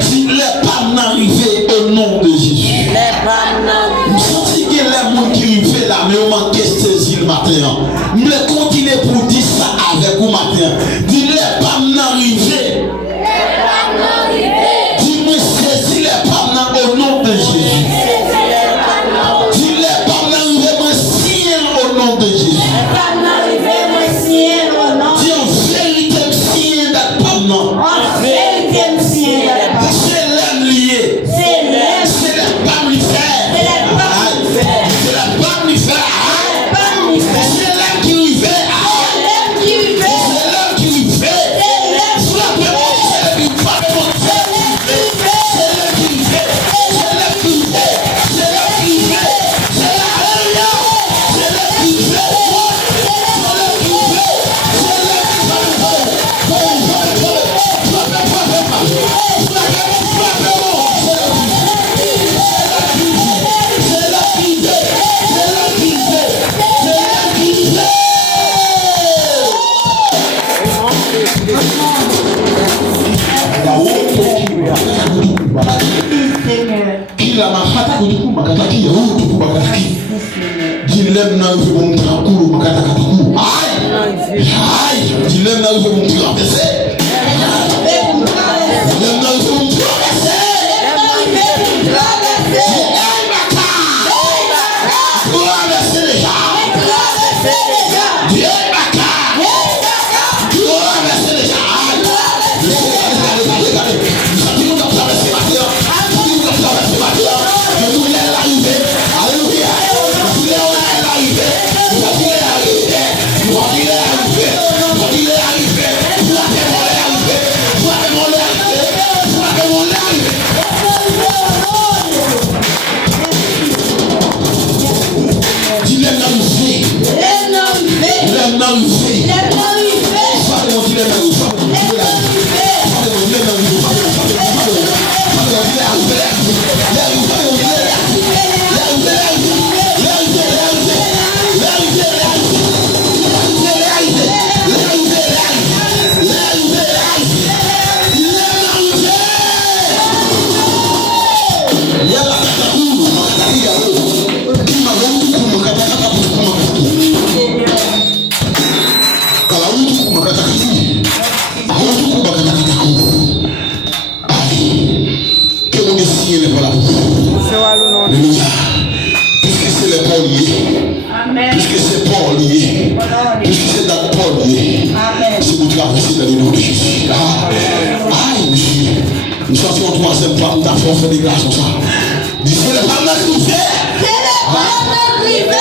Dis les pas n'arriver au nom de Jésus. Je sens que les gens qui arrivent là, mais on manque de saisir le matin. Je continue pour dire ça avec vous matin. Dis les pas n'arriver. Dis-moi saisir les pas au nom de Jésus. Dis les pas n'arriver, moi signe au nom de Jésus. Dis en vérité, signe d'être pas non. C'est l'âme liée. C'est la femme lui faire. C'est la femme lui faire. C'est l'âme qui lui fait. C'est l'âme qui lui fait. Frappez-moi, c'est lui, frappez-moi, c'est lui. C'est l'âme qui lui fait. C'est l'âme qui lui fait. C'est l'âme qui lui fait. C'est l'âme qui lui fait. C'est l'âme qui lui fait. Kila mahata kutuku makataki ya utu kubakataki dilem na uve mumtakuru makatakaku ai dilem na uve mumtakapese dilem na uve mumtakapese Puisque c'est les Paul liés, puisque c'est Paul lié, puisque c'est dans Paul lié, c'est vous traverser dans le nom de Jésus. Aïe, monsieur, nous sommes en troisième fois, nous avons fait des grâces comme ça. Dis, c'est le parlement qui nous fait. C'est le parlement qui fait.